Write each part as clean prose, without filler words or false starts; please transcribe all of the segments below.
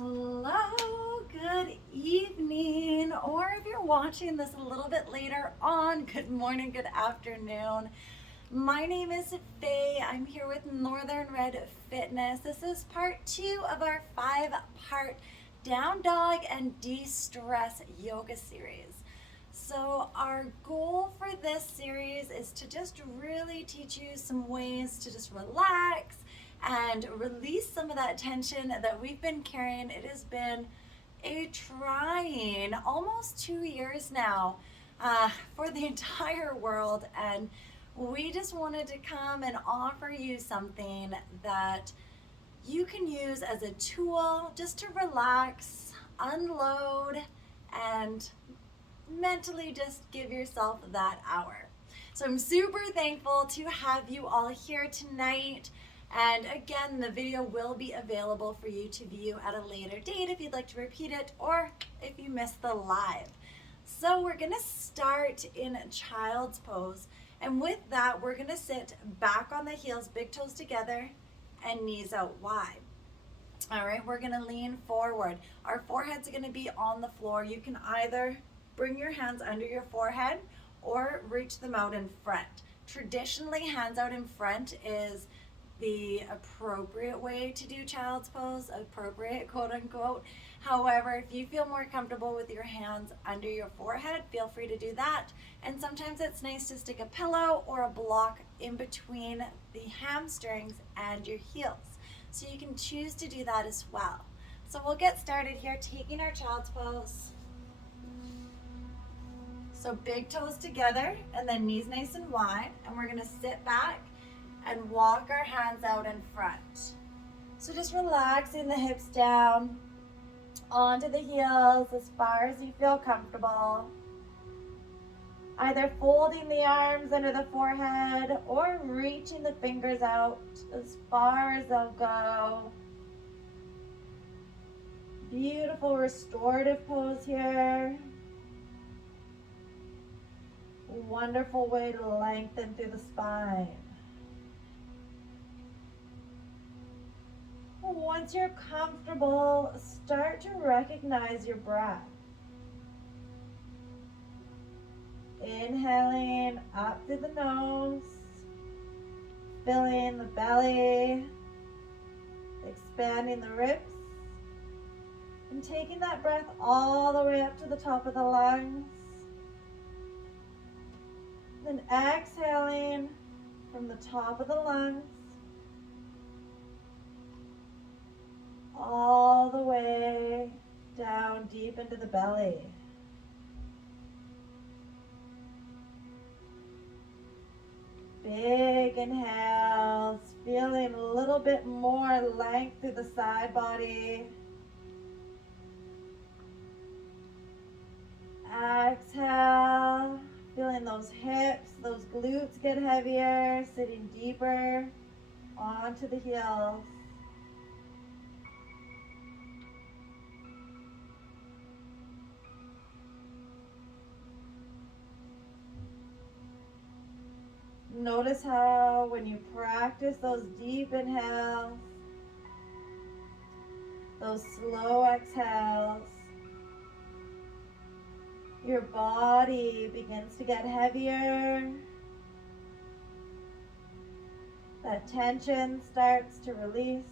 Hello, good evening, or if you're watching this a little bit later on, good morning, good afternoon. My name is Faye. I'm here with Northern Red Fitness. This is part 2 of our 5-part Down Dog and De-Stress yoga series. So our goal for this series is to just really teach you some ways to just relax and release some of that tension that we've been carrying. It has been a trying almost 2 years now for the entire world, and we just wanted to come and offer you something that you can use as a tool just to relax, unload, and mentally just give yourself that hour. So I'm super thankful to have you all here tonight. And again, the video will be available for you to view at a later date if you'd like to repeat it or if you missed the live. So we're gonna start in child's pose. And with that, we're gonna sit back on the heels, big toes together and knees out wide. All right, we're gonna lean forward. Our foreheads are gonna be on the floor. You can either bring your hands under your forehead or reach them out in front. Traditionally, hands out in front is the appropriate way to do child's pose, appropriate quote unquote. However, if you feel more comfortable with your hands under your forehead, feel free to do that. And sometimes it's nice to stick a pillow or a block in between the hamstrings and your heels. So you can choose to do that as well. So we'll get started here, taking our child's pose. So big toes together and then knees nice and wide, and we're gonna sit back and walk our hands out in front. So just relaxing the hips down onto the heels as far as you feel comfortable. Either folding the arms under the forehead or reaching the fingers out as far as they'll go. Beautiful restorative pose here. Wonderful way to lengthen through the spine. Once you're comfortable, start to recognize your breath. Inhaling up through the nose, filling the belly, expanding the ribs, and taking that breath all the way up to the top of the lungs. Then exhaling from the top of the lungs all the way down deep into the belly. Big inhales, feeling a little bit more length through the side body. Exhale, feeling those hips, those glutes get heavier, sitting deeper onto the heels. Notice how when you practice those deep inhales, those slow exhales, your body begins to get heavier. That tension starts to release.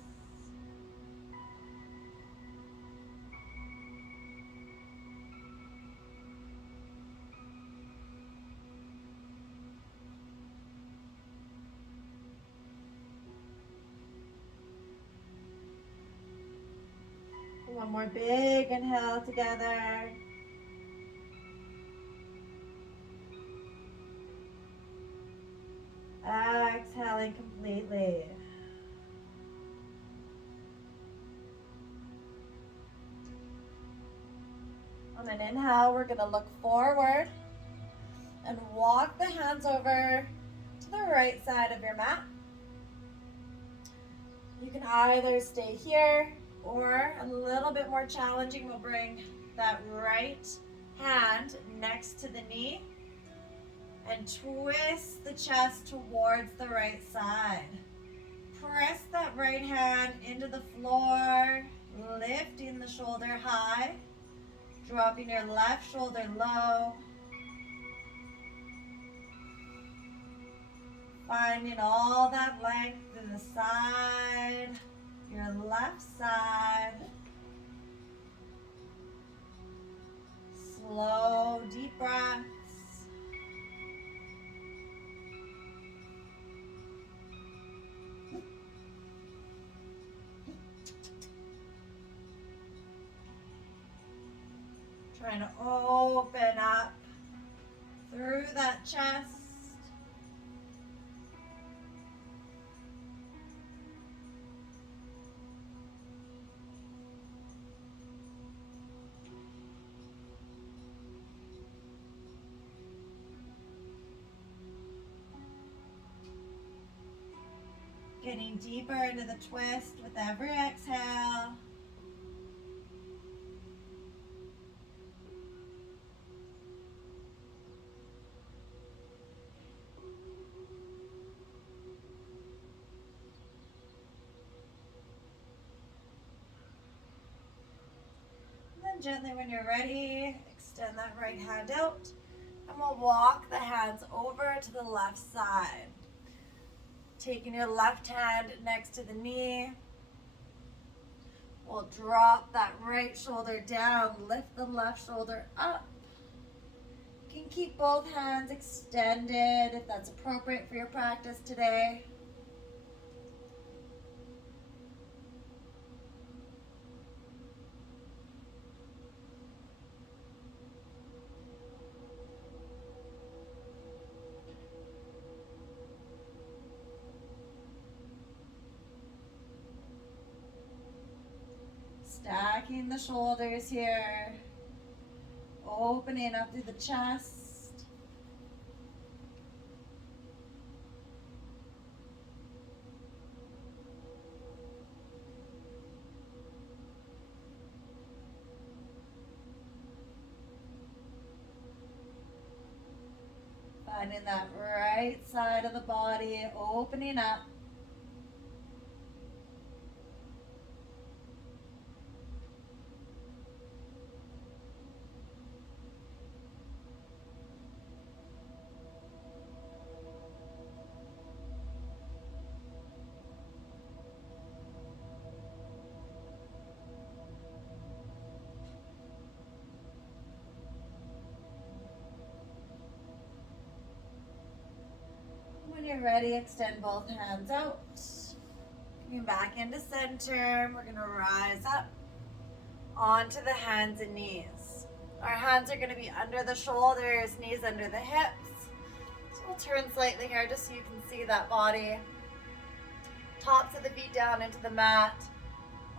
One more big inhale together. Exhaling completely. On an inhale, we're going to look forward and walk the hands over to the right side of your mat. You can either stay here, or a little bit more challenging, we'll bring that right hand next to the knee and twist the chest towards the right side. Press that right hand into the floor, lift lifting the shoulder high, dropping your left shoulder low, finding all that length in the side, your left side. Slow, deep breaths. Trying to open up through that chest. Getting deeper into the twist with every exhale. And then gently, when you're ready, extend that right hand out, and we'll walk the hands over to the left side. Taking your left hand next to the knee, we'll drop that right shoulder down, lift the left shoulder up. You can keep both hands extended if that's appropriate for your practice today. Stacking the shoulders here, opening up through the chest. Finding that right side of the body, opening up. When you're ready, extend both hands out. Coming back into center, we're going to rise up onto the hands and knees. Our hands are going to be under the shoulders, knees under the hips. So we'll turn slightly here just so you can see that body. Tops of the feet down into the mat.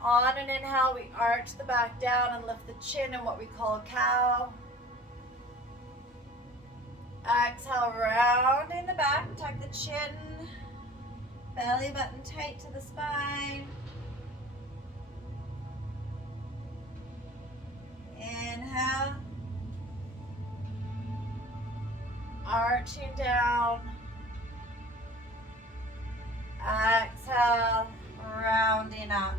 On an inhale, we arch the back down and lift the chin in what we call cow. Exhale, round in the back, tuck the chin, belly button tight to the spine. Inhale, arching down. Exhale, rounding up.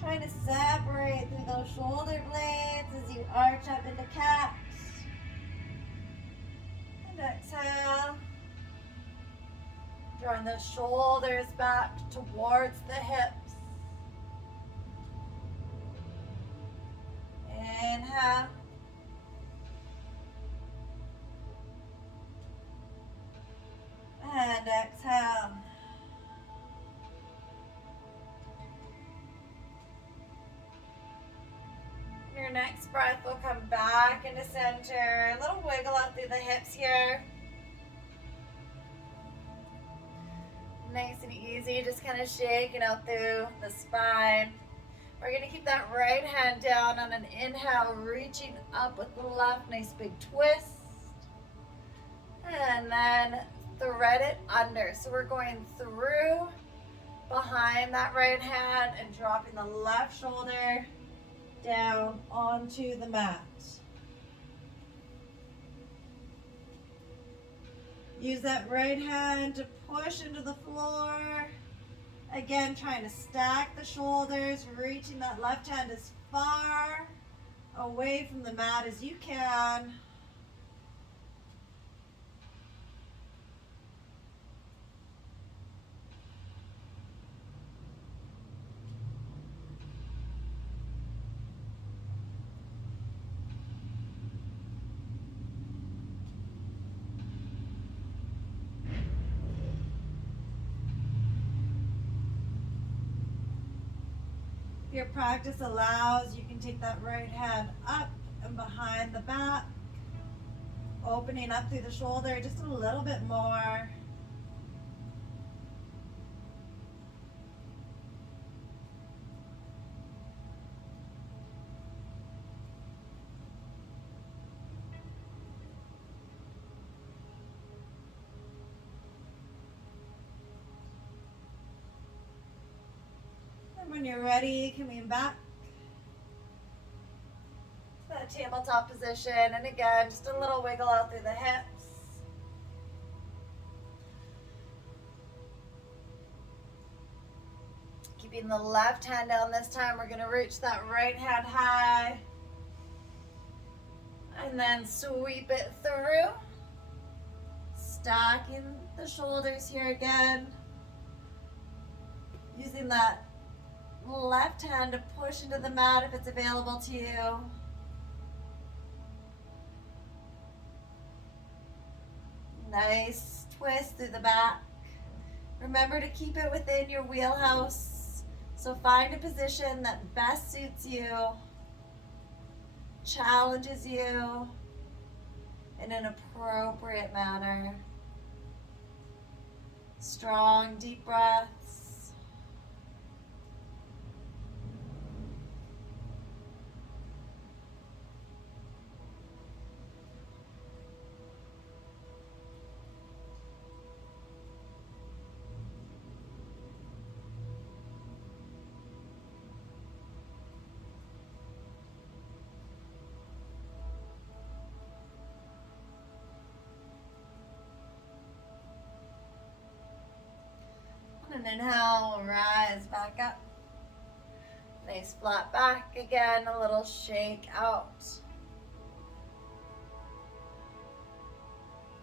Trying to separate through those shoulder blades as you arch up into cat. And exhale. Drawing the shoulders back towards the hips. Inhale. And exhale. Your next breath will come back into center. A little wiggle up through the hips here. Nice and easy, just kind of shaking out through the spine. We're going to keep that right hand down on an inhale, reaching up with the left. Nice big twist. And then thread it under. So we're going through behind that right hand and dropping the left shoulder down onto the mat. Use that right hand to push into the floor. Again, trying to stack the shoulders, reaching that left hand as far away from the mat as you can. If your practice allows, you can take that right hand up and behind the back, opening up through the shoulder just a little bit more. And when you're ready, coming back to that tabletop position. And again, just a little wiggle out through the hips. Keeping the left hand down this time, we're going to reach that right hand high. And then sweep it through. Stacking the shoulders here again. Using that left hand to push into the mat if it's available to you. Nice twist through the back. Remember to keep it within your wheelhouse. So find a position that best suits you, challenges you in an appropriate manner. Strong, deep breaths. And inhale, rise back up. Nice flat back again, a little shake out.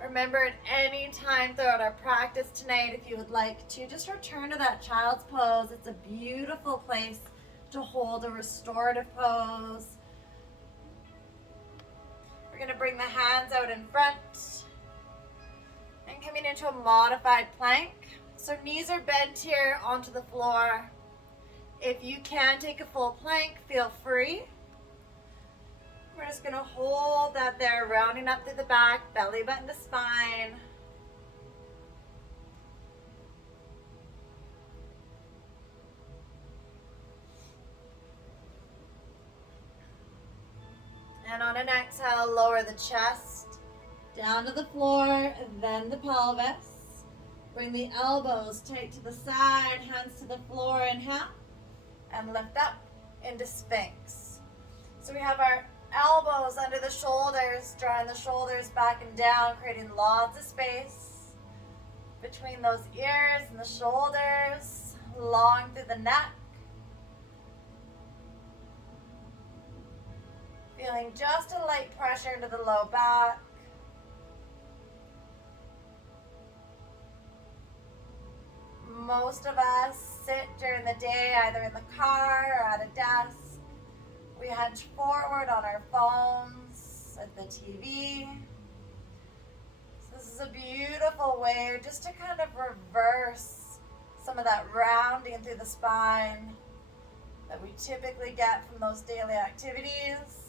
Remember, at any time throughout our practice tonight, if you would like to, just return to that child's pose. It's a beautiful place to hold a restorative pose. We're going to bring the hands out in front and coming into a modified plank. So knees are bent here onto the floor. If you can take a full plank, feel free. We're just going to hold that there, rounding up through the back, belly button to spine. And on an exhale, lower the chest down to the floor, and then the pelvis. Bring the elbows tight to the side, hands to the floor, inhale, and lift up into Sphinx. So we have our elbows under the shoulders, drawing the shoulders back and down, creating lots of space between those ears and the shoulders, long through the neck. Feeling just a light pressure into the low back. Most of us sit during the day either in the car or at a desk. We hunch forward on our phones, at the TV. So this is a beautiful way just to kind of reverse some of that rounding through the spine that we typically get from those daily activities.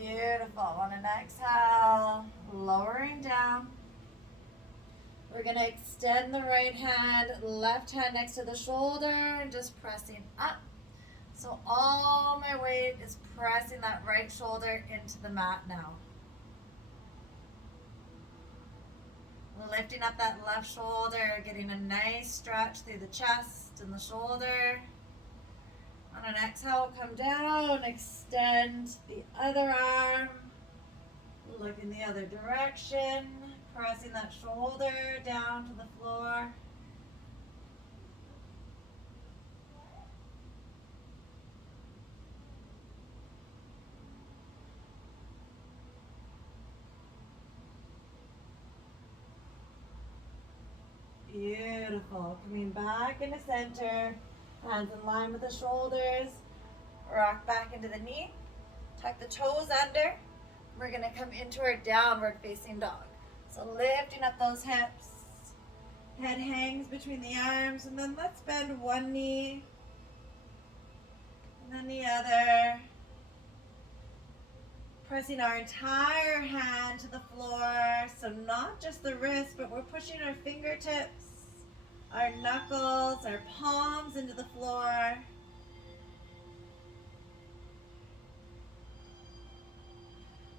Beautiful. On an exhale, lowering down. We're going to extend the right hand, left hand next to the shoulder, and just pressing up. So all my weight is pressing that right shoulder into the mat now. Lifting up that left shoulder, getting a nice stretch through the chest and the shoulder. On an exhale, come down, extend the other arm, look in the other direction, pressing that shoulder down to the floor. Beautiful. Coming back into center, hands in line with the shoulders, rock back into the knee, tuck the toes under. We're going to come into our downward facing dog. So lifting up those hips, head hangs between the arms, and then let's bend one knee and then the other. Pressing our entire hand to the floor, so not just the wrist, but we're pushing our fingertips, our knuckles, our palms into the floor.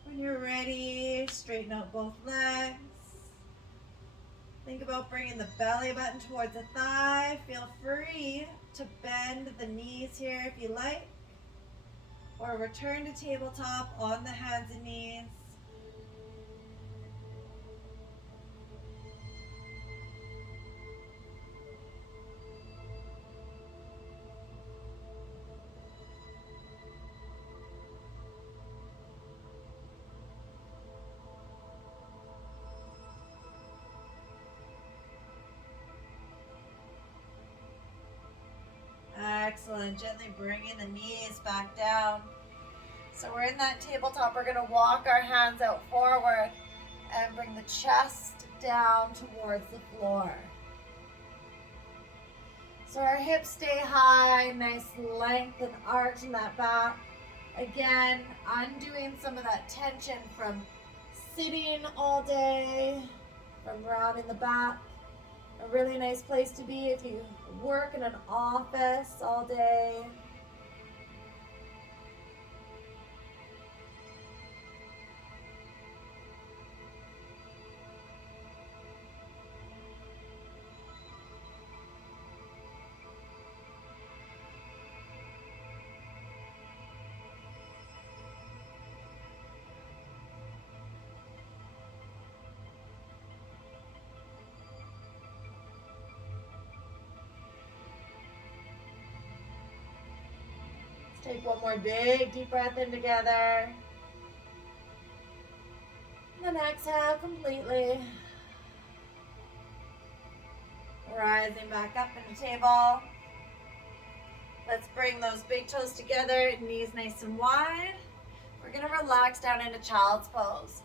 When you're ready, straighten out both legs. Think about bringing the belly button towards the thigh. Feel free to bend the knees here if you like. Or return to tabletop on the hands and knees. Excellent. Gently bringing the knees back down. So we're in that tabletop. We're going to walk our hands out forward and bring the chest down towards the floor. So our hips stay high, nice length and arch in that back. Again, undoing some of that tension from sitting all day, from rounding the back. A really nice place to be if you work in an office all day. Take one more big deep breath in together. And then exhale completely. Rising back up into table. Let's bring those big toes together, knees nice and wide. We're going to relax down into child's pose.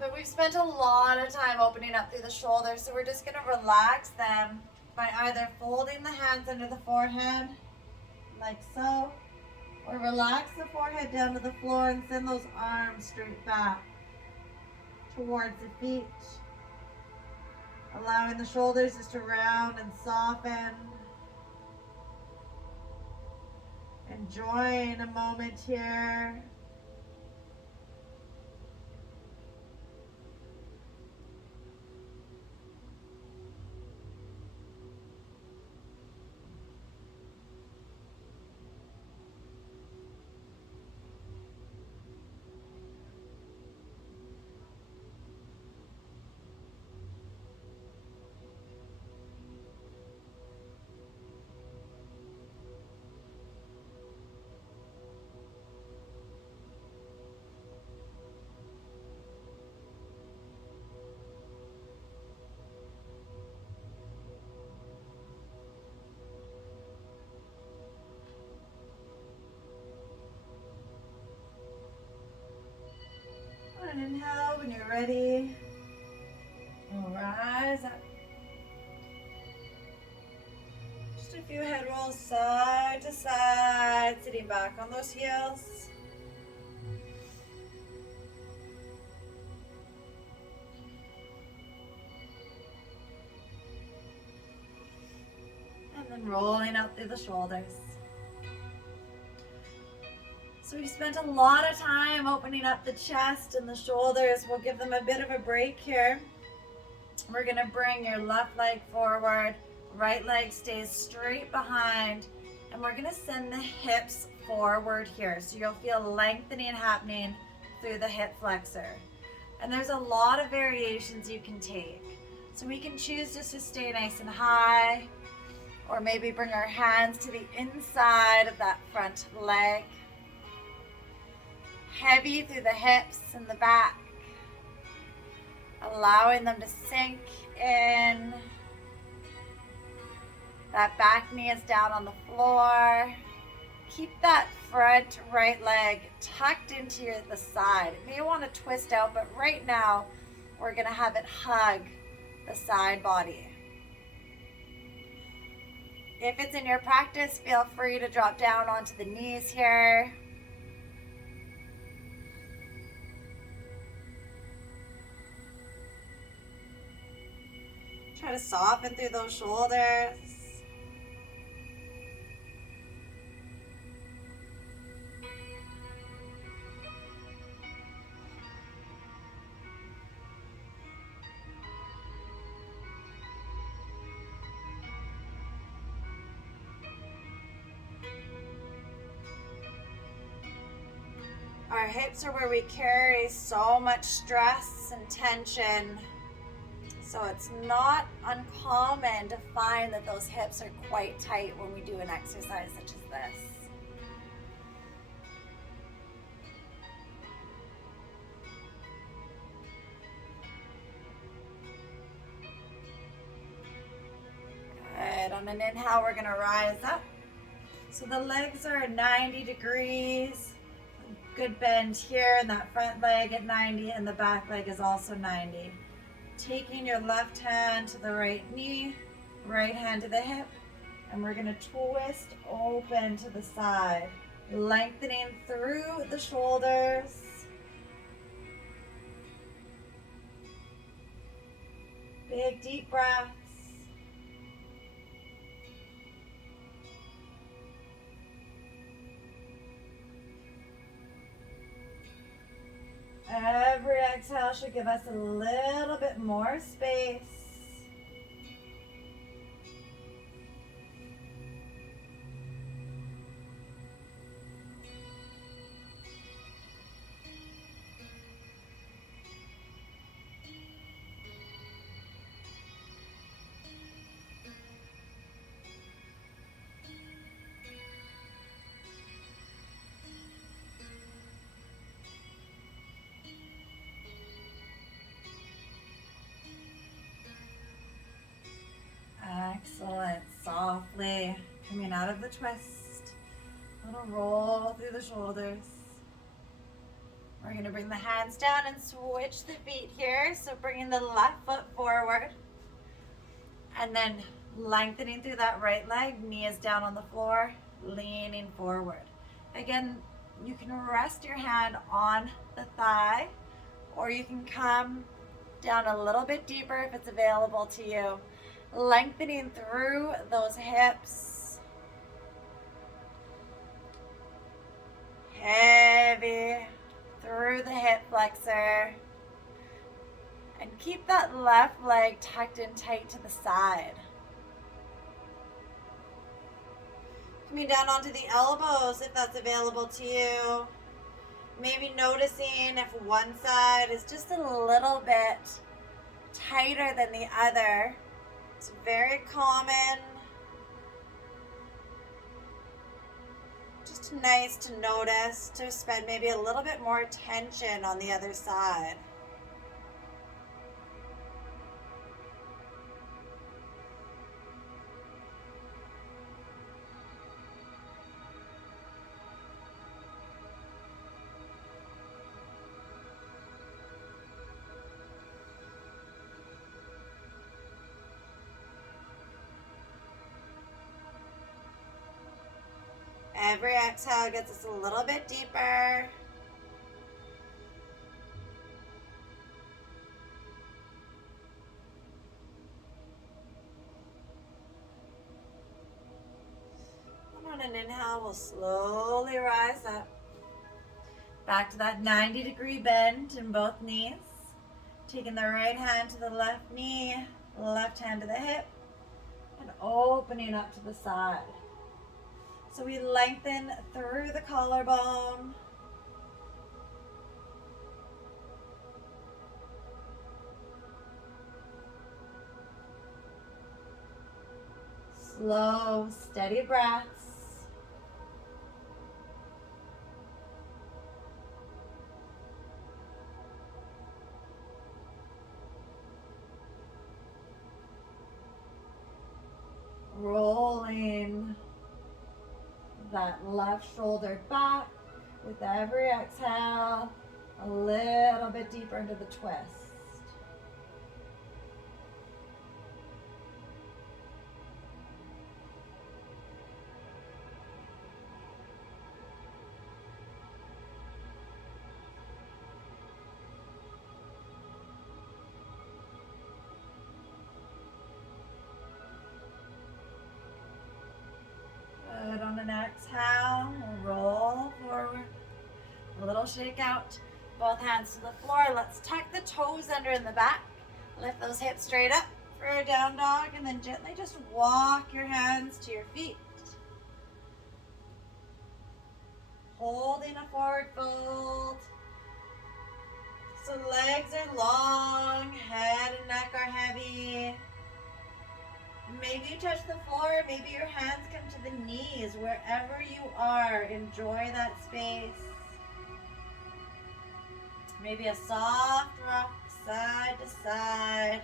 But we've spent a lot of time opening up through the shoulders, so we're just going to relax them by either folding the hands under the forehead, like so, or relax the forehead down to the floor and send those arms straight back towards the feet. Allowing the shoulders just to round and soften. Enjoying a moment here. And inhale when you're ready. We'll rise up. Just a few head rolls side to side, sitting back on those heels. And then rolling out through the shoulders. So we've spent a lot of time opening up the chest and the shoulders. We'll give them a bit of a break here. We're going to bring your left leg forward, right leg stays straight behind. And we're gonna send the hips forward here. So you'll feel lengthening happening through the hip flexor. And there's a lot of variations you can take. So we can choose just to stay nice and high, or maybe bring our hands to the inside of that front leg. Heavy through the hips and the back, allowing them to sink in. That back knee is down on the floor. Keep that front right leg tucked into the side. It may want to twist out, but right now we're going to have it hug the side body. If it's in your practice, feel free to drop down onto the knees here. Try to soften through those shoulders. Our hips are where we carry so much stress and tension. So it's not uncommon to find that those hips are quite tight when we do an exercise such as this. Good. On an inhale, we're going to rise up. So the legs are 90 degrees. Good bend here, and that front leg at 90, and the back leg is also 90. Taking your left hand to the right knee, right hand to the hip, and we're going to twist open to the side, lengthening through the shoulders. Big deep breaths. Every exhale should give us a little bit more space. Excellent. Softly coming out of the twist. A little roll through the shoulders. We're going to bring the hands down and switch the feet here. So bringing the left foot forward. And then lengthening through that right leg. Knee is down on the floor. Leaning forward. Again, you can rest your hand on the thigh. Or you can come down a little bit deeper if it's available to you. Lengthening through those hips. Heavy through the hip flexor. And keep that left leg tucked in tight to the side. Coming down onto the elbows if that's available to you. Maybe noticing if one side is just a little bit tighter than the other. It's very common. Just nice to notice, to spend maybe a little bit more tension on the other side. Every exhale gets us a little bit deeper. And on an inhale, we'll slowly rise up. Back to that 90-degree bend in both knees. Taking the right hand to the left knee, left hand to the hip, and opening up to the side. So we lengthen through the collarbone. Slow, steady breaths. Rolling that left shoulder back with every exhale, a little bit deeper into the twist. Good. On an exhale, roll forward. A little shake out. Both hands to the floor. Let's tuck the toes under in the back. Lift those hips straight up for a down dog, and then gently just walk your hands to your feet. Holding a forward fold. So legs are long, head and neck are heavy. Maybe you touch the floor, maybe your hands come to the knees. Wherever you are, enjoy that space. Maybe a soft rock side to side.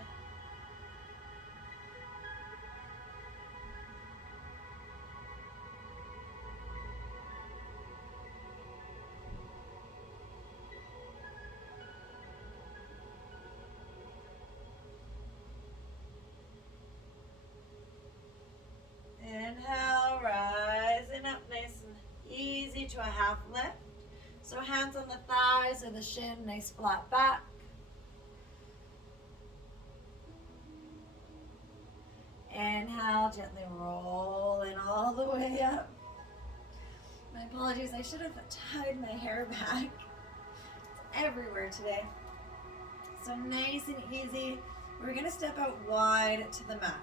Inhale, rising up nice and easy to a half lift. So hands on the thighs or the shin, nice flat back. Inhale, gently rolling all the way up. My apologies, I should have tied my hair back. It's everywhere today. So nice and easy. We're gonna step out wide to the mat.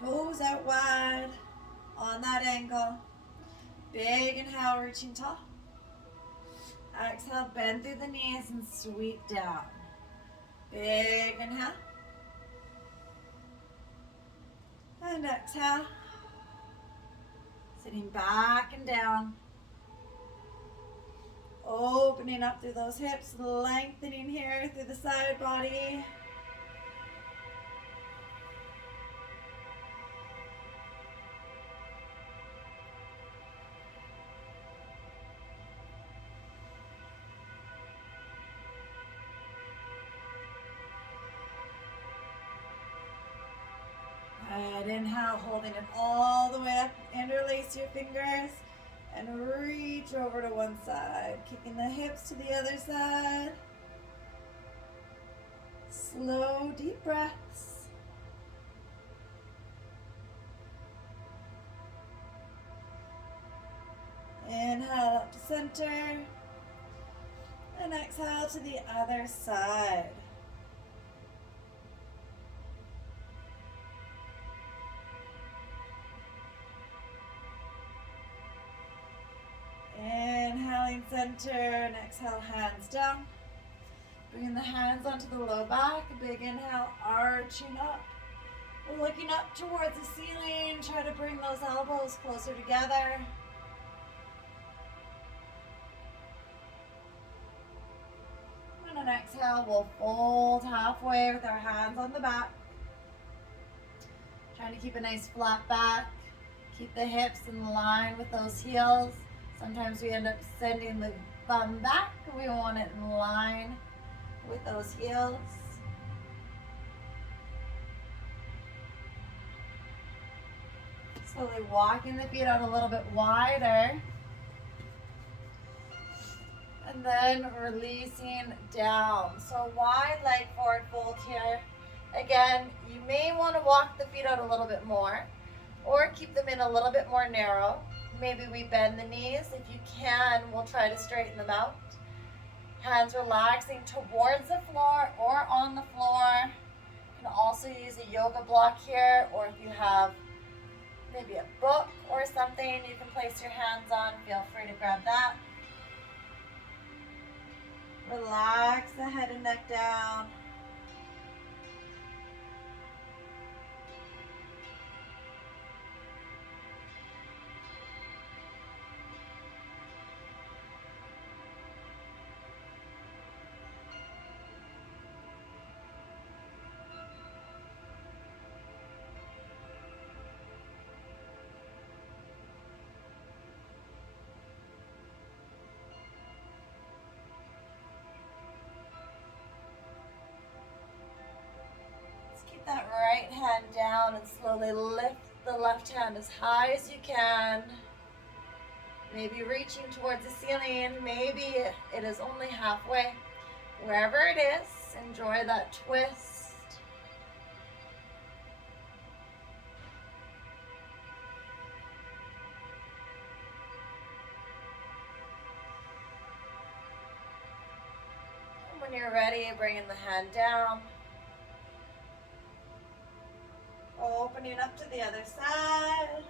Toes out wide on that ankle. Big inhale, reaching tall. Exhale, bend through the knees and sweep down. Big inhale. And exhale. Sitting back and down. Opening up through those hips, lengthening here through the side body. Good. Inhale, holding it all the way up. Interlace your fingers and reach over to one side. Kicking the hips to the other side. Slow, deep breaths. Inhale up to center. And exhale to the other side. Inhaling center and exhale, hands down. Bringing the hands onto the low back. Big inhale, arching up. Looking up towards the ceiling. Try to bring those elbows closer together. And an exhale, we'll fold halfway with our hands on the back. Trying to keep a nice flat back. Keep the hips in line with those heels. Sometimes we end up sending the bum back. We want it in line with those heels. Slowly walking the feet out a little bit wider. And then releasing down. So wide leg forward fold here. Again, you may want to walk the feet out a little bit more or keep them in a little bit more narrow. Maybe we bend the knees. If you can, we'll try to straighten them out. Hands relaxing towards the floor or on the floor. You can also use a yoga block here, or if you have maybe a book or something you can place your hands on. Feel free to grab that. Relax the head and neck down. That right hand down and slowly lift the left hand as high as you can. Maybe reaching towards the ceiling, maybe it is only halfway. Wherever it is, enjoy that twist. And when you're ready, bringing the hand down. Opening up to the other side.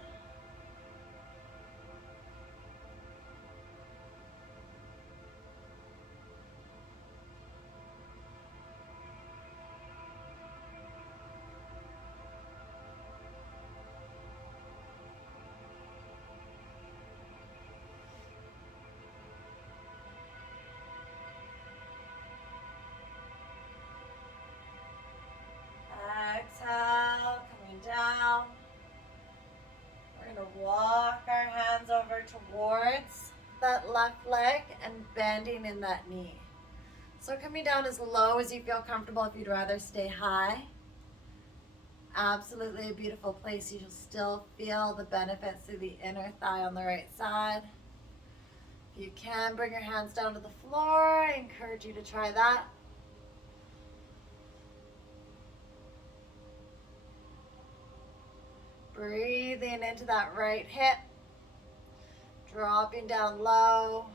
Exhale, coming down. We're going to walk our hands over towards that left leg and bending in that knee. So coming down as low as you feel comfortable. If you'd rather stay high, absolutely a beautiful place. You'll still feel the benefits through the inner thigh on the right side. If you can, bring your hands down to the floor. I encourage you to try that. Breathing into that right hip, dropping down low.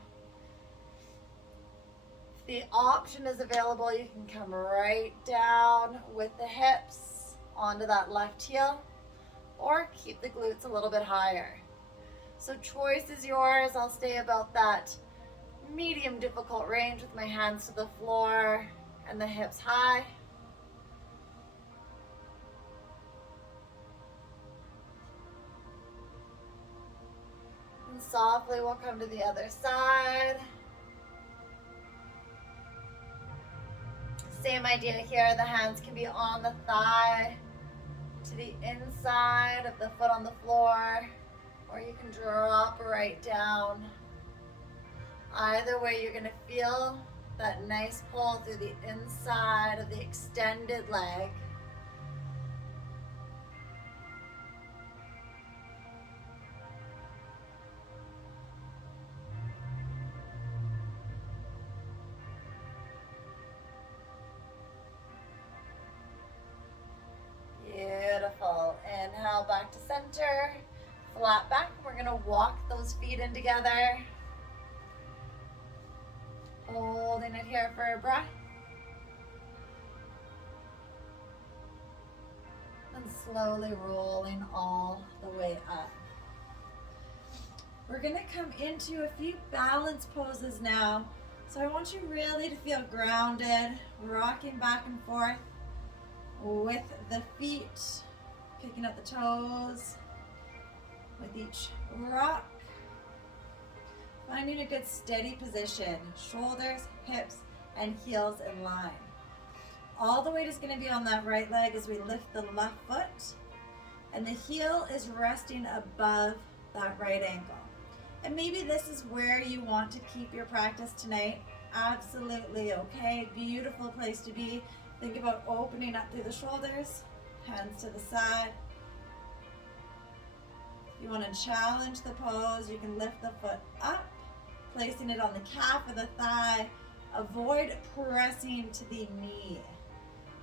If the option is available, you can come right down with the hips onto that left heel, or keep the glutes a little bit higher. So choice is yours. I'll stay about that medium difficult range with my hands to the floor and the hips high. And softly we'll come to the other side. Same idea here. The hands can be on the thigh to the inside of the foot on the floor, or you can drop right down. Either way, you're going to feel that nice pull through the inside of the extended leg. Beautiful. Inhale back to center. Flat back. We're going to walk those feet in together. Holding it here for a breath. And slowly rolling all the way up. We're going to come into a few balance poses now. So I want you really to feel grounded, rocking back and forth with the feet, picking up the toes with each rock. Finding a good steady position, shoulders, hips, and heels in line. All the weight is going to be on that right leg as we lift the left foot, and the heel is resting above that right ankle. And maybe this is where you want to keep your practice tonight. Absolutely okay. Beautiful place to be. Think about opening up through the shoulders, hands to the side. If you want to challenge the pose, you can lift the foot up, placing it on the calf of the thigh. Avoid pressing to the knee.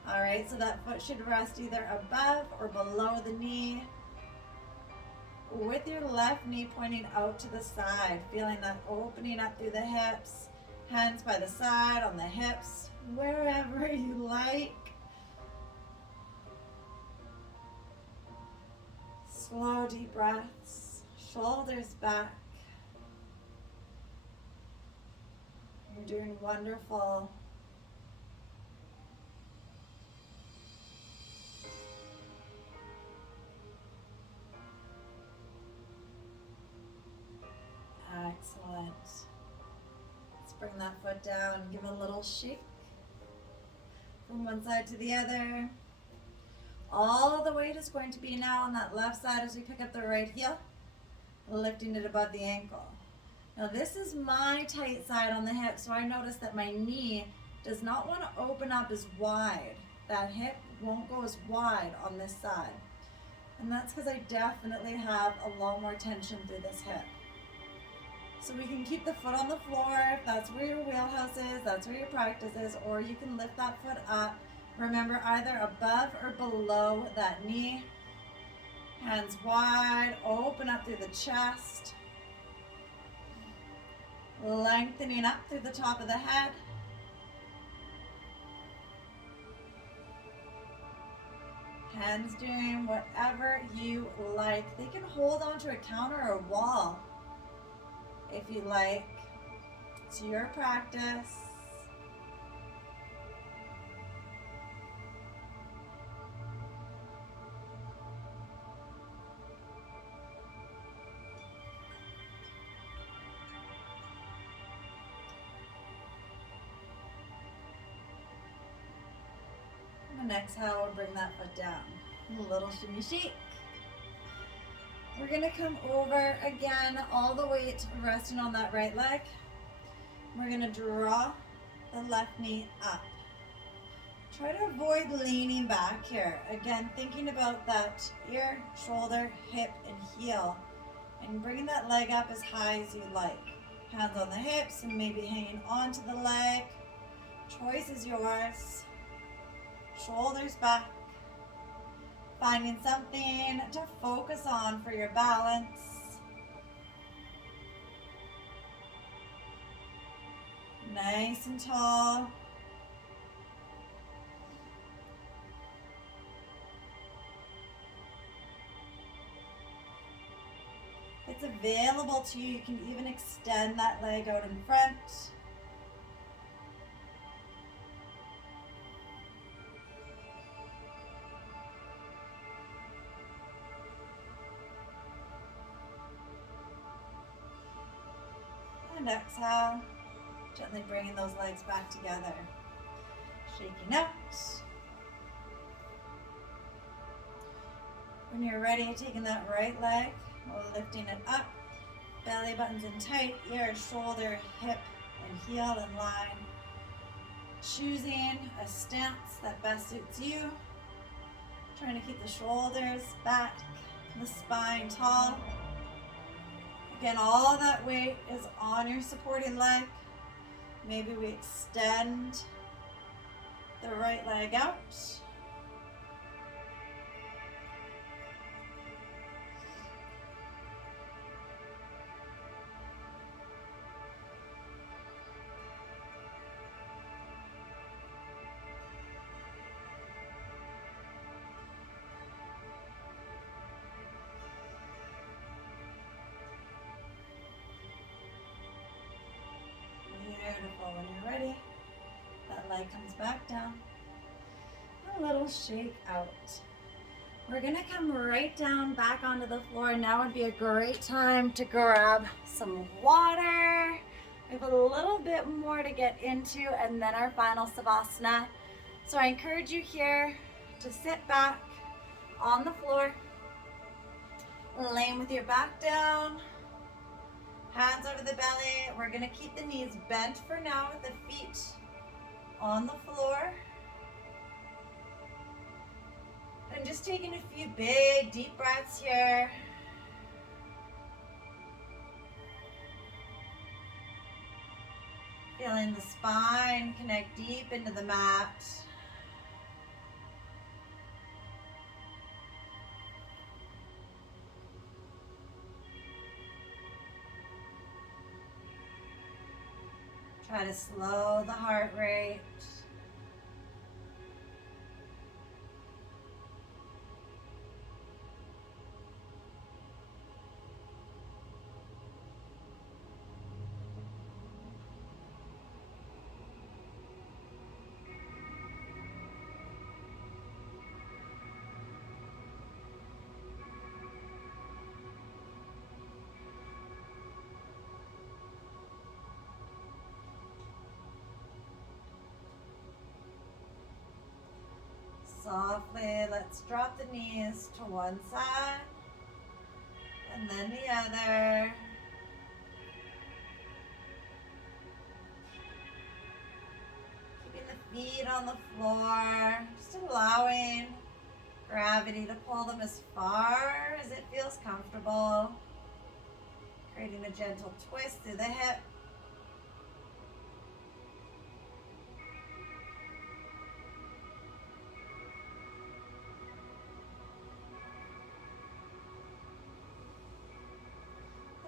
All right, so that foot should rest either above or below the knee, with your left knee pointing out to the side, feeling that opening up through the hips, hands by the side, on the hips, wherever you like. Slow, deep breaths. Shoulders back. You're doing wonderful. Excellent. Let's bring that foot down and give a little shake from one side to the other. All the weight is going to be now on that left side as we pick up the right heel, lifting it above the ankle. Now this is my tight side on the hip, so I notice that my knee does not want to open up as wide. That hip won't go as wide on this side. And that's because I definitely have a lot more tension through this hip. So we can keep the foot on the floor if that's where your wheelhouse is, that's where your practice is, or you can lift that foot up. Remember, either above or below that knee. Hands wide, open up through the chest. Lengthening up through the top of the head. Hands doing whatever you like. They can hold onto a counter or a wall if you like. It's your practice. And exhale, we'll bring that foot down. A little shimmy shake. We're gonna come over again, all the weight resting on that right leg. We're gonna draw the left knee up. Try to avoid leaning back here. Again, thinking about that ear, shoulder, hip, and heel, and bringing that leg up as high as you like. Hands on the hips and maybe hanging onto the leg. Choice is yours. Shoulders back. Finding something to focus on for your balance. Nice and tall. If it's available to you, you can even extend that leg out in front. And exhale, gently bringing those legs back together. Shaking out. When you're ready, taking that right leg, lifting it up. Belly buttons in tight, ear, shoulder, hip, and heel in line. Choosing a stance that best suits you. Trying to keep the shoulders back, the spine tall. Again, all that weight is on your supporting leg. Maybe we extend the right leg out. Beautiful. When you're ready, that leg comes back down. A little shake out. We're gonna come right down back onto the floor. Now would be a great time to grab some water. We have a little bit more to get into and then our final Savasana. So I encourage you here to sit back on the floor, laying with your back down. Hands over the belly. We're going to keep the knees bent for now with the feet on the floor. And just taking a few big, deep breaths here. Feeling the spine connect deep into the mat. Try to slow the heart rate. Softly, let's drop the knees to one side and then the other. Keeping the feet on the floor, just allowing gravity to pull them as far as it feels comfortable. Creating a gentle twist through the hip.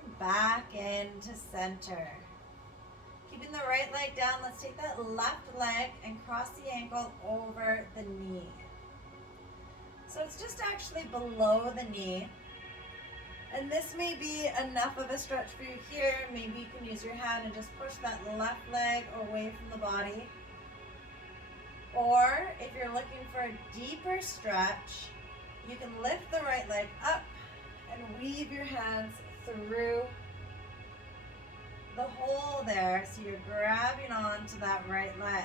And back into center. Keeping the right leg down, let's take that left leg and cross the ankle over the knee. So it's just actually below the knee. And this may be enough of a stretch for you here. Maybe you can use your hand and just push that left leg away from the body. Or if you're looking for a deeper stretch, you can lift the right leg up and weave your hands through the hole there, so you're grabbing onto that right leg.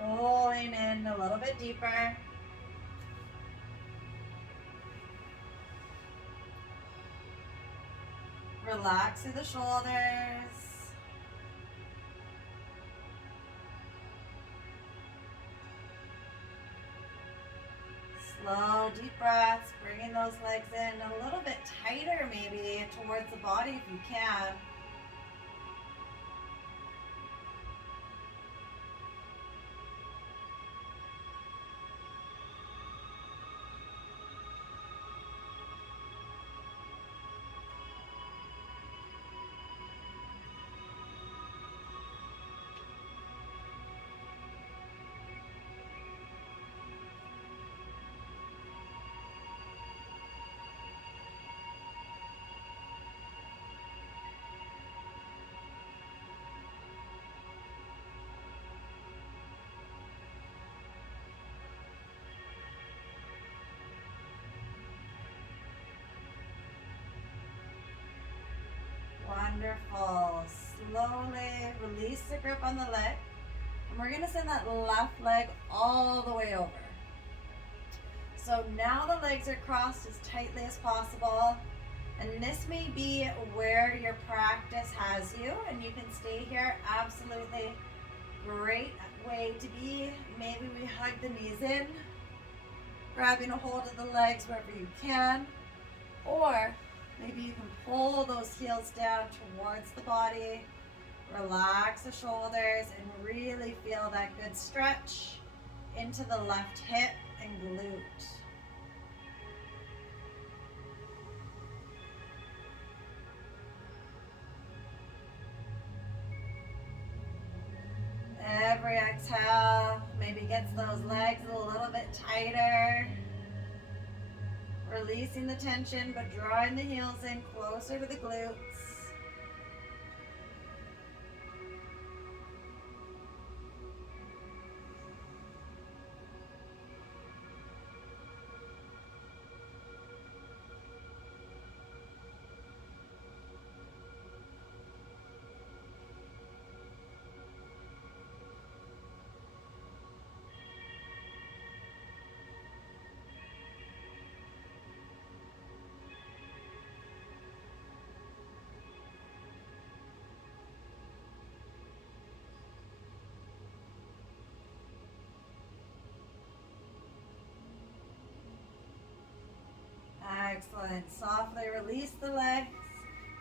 Pulling in a little bit deeper. Relax through the shoulders. Slow, deep breaths, bringing those legs in a little bit tighter maybe towards the body if you can. Wonderful. Slowly release the grip on the leg. And we're going to send that left leg all the way over. So now the legs are crossed as tightly as possible. And this may be where your practice has you. And you can stay here. Absolutely great way to be. Maybe we hug the knees in. Grabbing a hold of the legs wherever you can. Or maybe you can pull those heels down towards the body, relax the shoulders, and really feel that good stretch into the left hip and glute. Every exhale maybe gets those legs a little bit tighter. Releasing the tension, but drawing the heels in closer to the glutes. Excellent. Softly release the legs,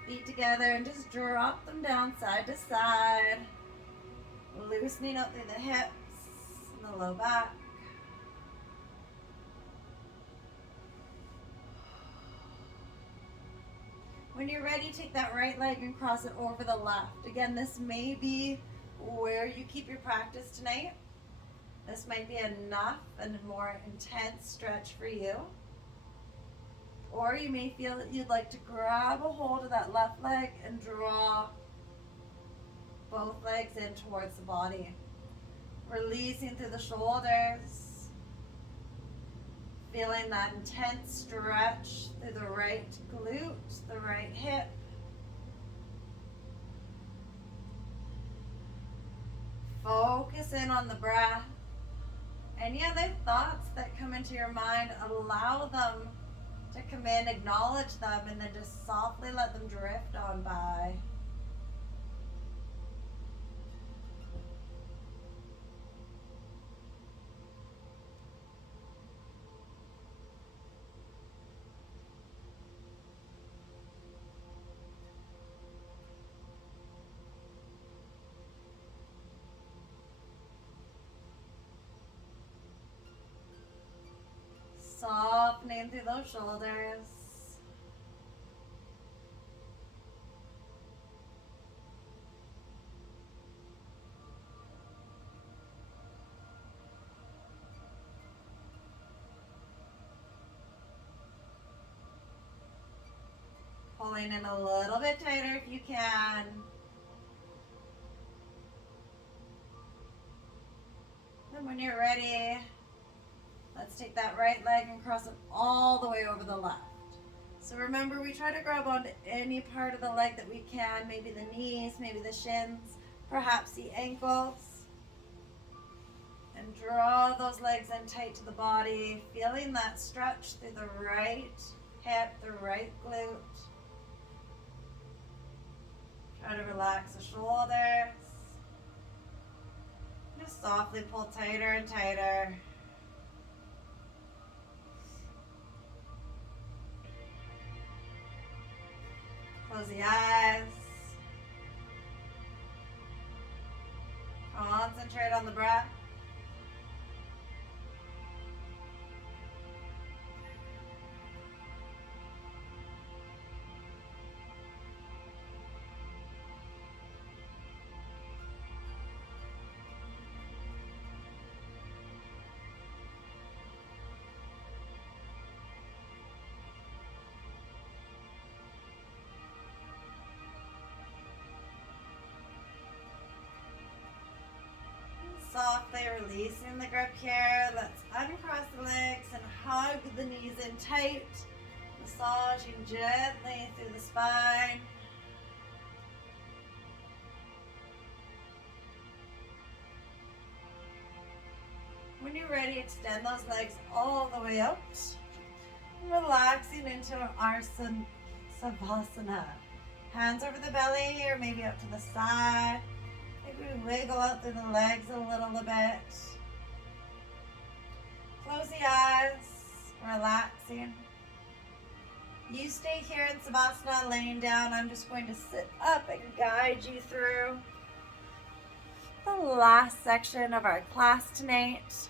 feet together, and just drop them down side to side. Loosening up through the hips and the low back. When you're ready, take that right leg and cross it over the left. Again, this may be where you keep your practice tonight. This might be enough and a more intense stretch for you. Or you may feel that you'd like to grab a hold of that left leg and draw both legs in towards the body. Releasing through the shoulders. Feeling that intense stretch through the right glute, the right hip. Focus in on the breath. Any other thoughts that come into your mind, allow them to come in, acknowledge them, and then just softly let them drift on by. Softening through those shoulders. Pulling in a little bit tighter if you can. And when you're ready, let's take that right leg and cross it all the way over the left. So remember, we try to grab onto any part of the leg that we can, maybe the knees, maybe the shins, perhaps the ankles. And draw those legs in tight to the body, feeling that stretch through the right hip, the right glute. Try to relax the shoulders. Just softly pull tighter and tighter. Close the eyes. Concentrate on the breath. Softly releasing the grip here. Let's uncross the legs and hug the knees in tight. Massaging gently through the spine. When you're ready, extend those legs all the way out. Relaxing into our Savasana. Hands over the belly or maybe up to the side. Maybe we wiggle out through the legs a little bit. Close the eyes, relaxing. You stay here in Savasana, laying down. I'm just going to sit up and guide you through the last section of our class tonight.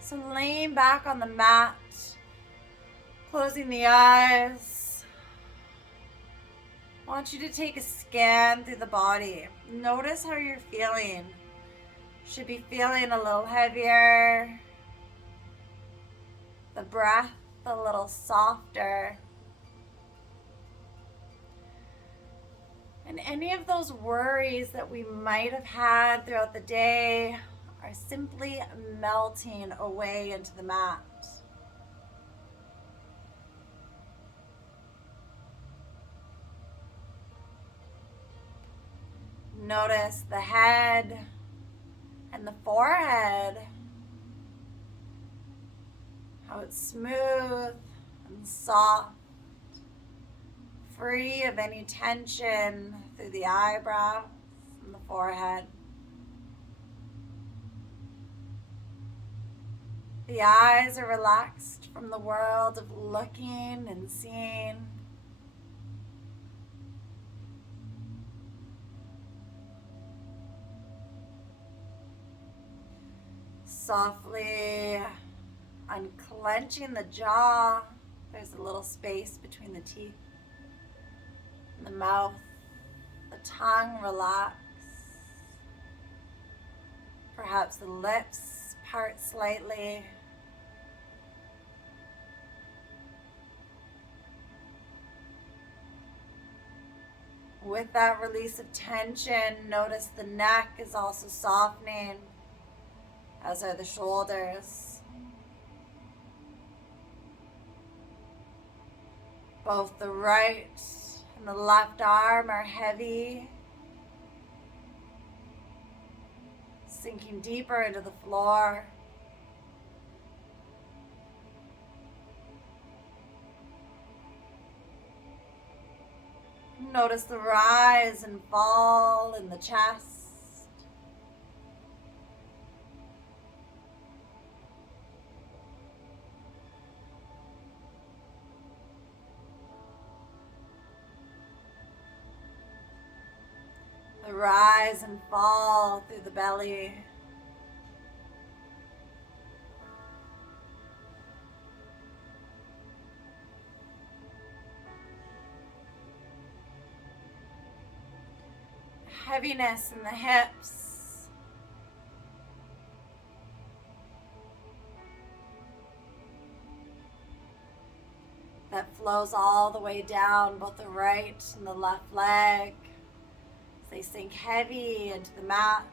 So laying back on the mat, closing the eyes. I want you to take a scan through the body. Notice how you're feeling. Should be feeling a little heavier. The breath a little softer. And any of those worries that we might have had throughout the day are simply melting away into the mat. Notice the head and the forehead, how it's smooth and soft, free of any tension through the eyebrows and the forehead. The eyes are relaxed from the world of looking and seeing. Softly unclenching the jaw. There's a little space between the teeth and the mouth. The tongue relax. Perhaps the lips part slightly. With that release of tension, notice the neck is also softening, as are the shoulders. Both the right and the left arm are heavy. sinking deeper into the floor. Notice the rise and fall in the chest. The rise and fall through the belly. Heaviness in the hips. That flows all the way down both the right and the left leg. They sink heavy into the mat.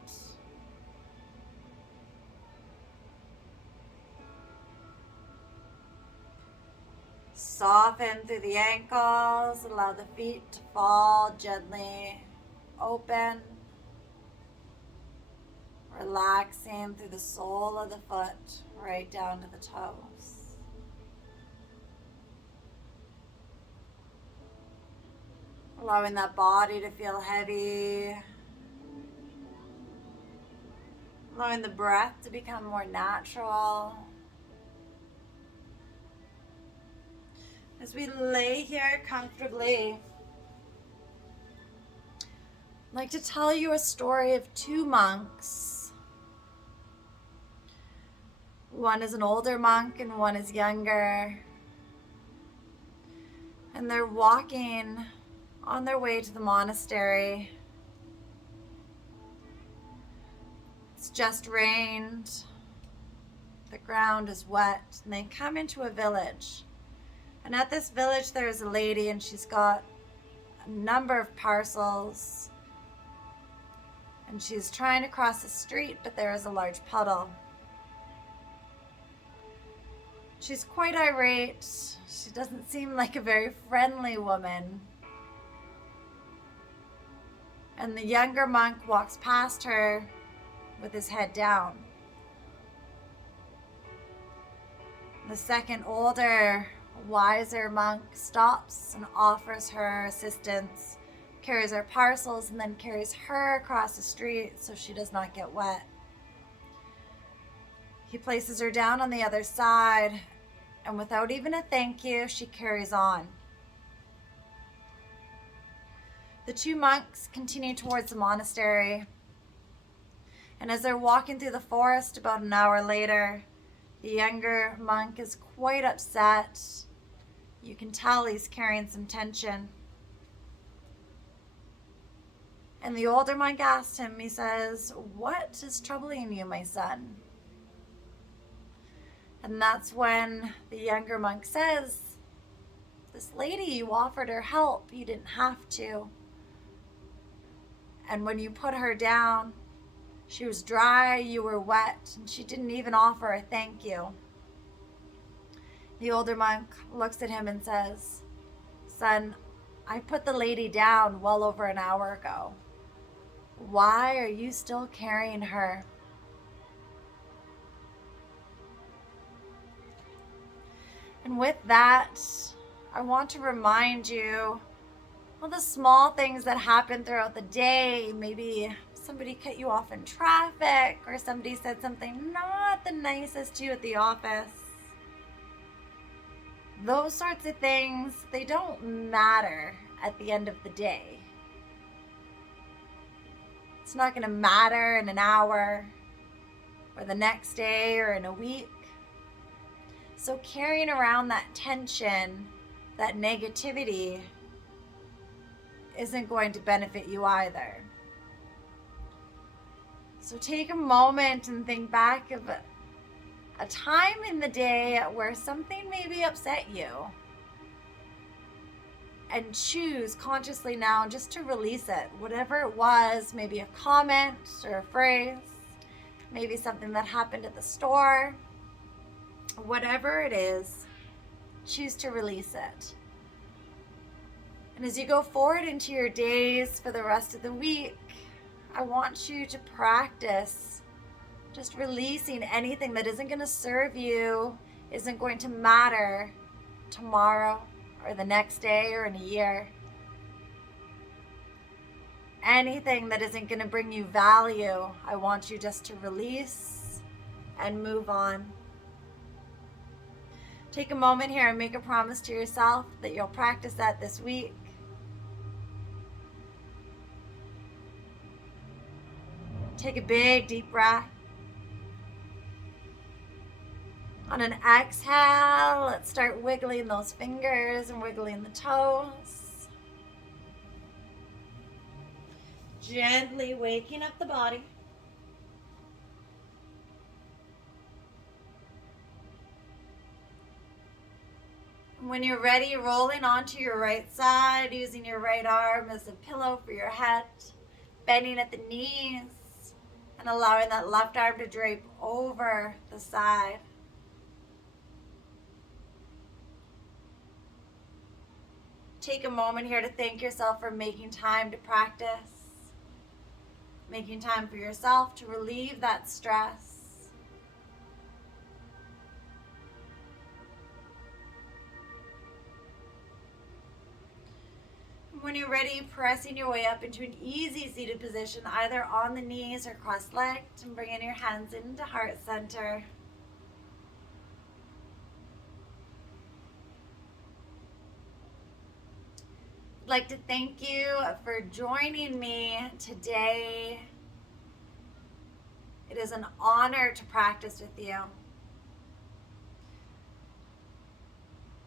Soften through the ankles. Allow the feet to fall gently open. Relaxing through the sole of the foot right down to the toes. Allowing that body to feel heavy. Allowing the breath to become more natural. As we lay here comfortably, I'd like to tell you a story of two monks. One is an older monk and one is younger. And they're walking on their way to the monastery. It's just rained. The ground is wet, and they come into a village. And at this village there is a lady, and she's got a number of parcels. And she's trying to cross the street, but there is a large puddle. She's quite irate. She doesn't seem like a very friendly woman. And the younger monk walks past her with his head down. The second older, wiser monk stops and offers her assistance, carries her parcels, and then carries her across the street so she does not get wet. He places her down on the other side, and without even a thank you, she carries on. The two monks continue towards the monastery, and as they're walking through the forest about an hour later, the younger monk is quite upset. You can tell he's carrying some tension. And the older monk asks him, he says, "What is troubling you, my son?" And that's when the younger monk says, "This lady, you offered her help. You didn't have to. And when you put her down, she was dry, you were wet, and she didn't even offer a thank you." The older monk looks at him and says, "Son, I put the lady down well over an hour ago. Why are you still carrying her?" And with that, I want to remind you all the small things that happen throughout the day. Maybe somebody cut you off in traffic, or somebody said something not the nicest to you at the office. Those sorts of things, they don't matter at the end of the day. It's not going to matter in an hour, or the next day, or in a week. So carrying around that tension, that negativity, isn't going to benefit you either. So take a moment and think back of a time in the day where something maybe upset you, and choose consciously now just to release it. Whatever it was, maybe a comment or a phrase, maybe something that happened at the store, whatever it is, choose to release it. And as you go forward into your days for the rest of the week, I want you to practice Just releasing anything that isn't going to serve you, isn't going to matter tomorrow or the next day or in a year. Anything that isn't going to bring you value, I want you just to release and move on. Take a moment here and make a promise to yourself that you'll practice that this week. Take a big, deep breath. On an exhale, let's start wiggling those fingers and wiggling the toes. Gently waking up the body. When you're ready, rolling onto your right side, using your right arm as a pillow for your head, bending at the knees, and allowing that left arm to drape over the side. Take a moment here to thank yourself for making time to practice, making time for yourself to relieve that stress. When you're ready, pressing your way up into an easy seated position, either on the knees or cross-legged, and bringing your hands into heart center. I'd like to thank you for joining me today. It is an honor to practice with you.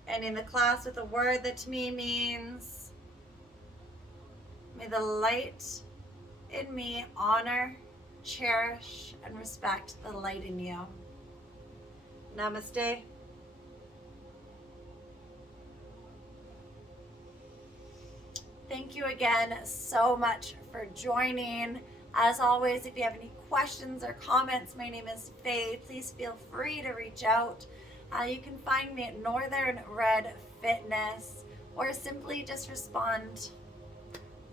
Ending the class with a word that to me means, may the light in me honor, cherish, and respect the light in you. Namaste. Thank you again so much for joining. As always, if you have any questions or comments, my name is Faye. Please feel free to reach out. You can find me at Northern Red Fitness, or simply just respond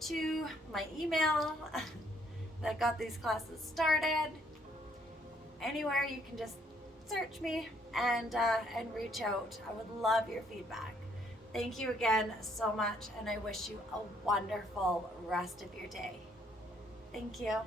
to my email that got these classes started. Anywhere you can just search me and reach out. I would love your feedback. Thank you again so much, and I wish you a wonderful rest of your day. Thank you.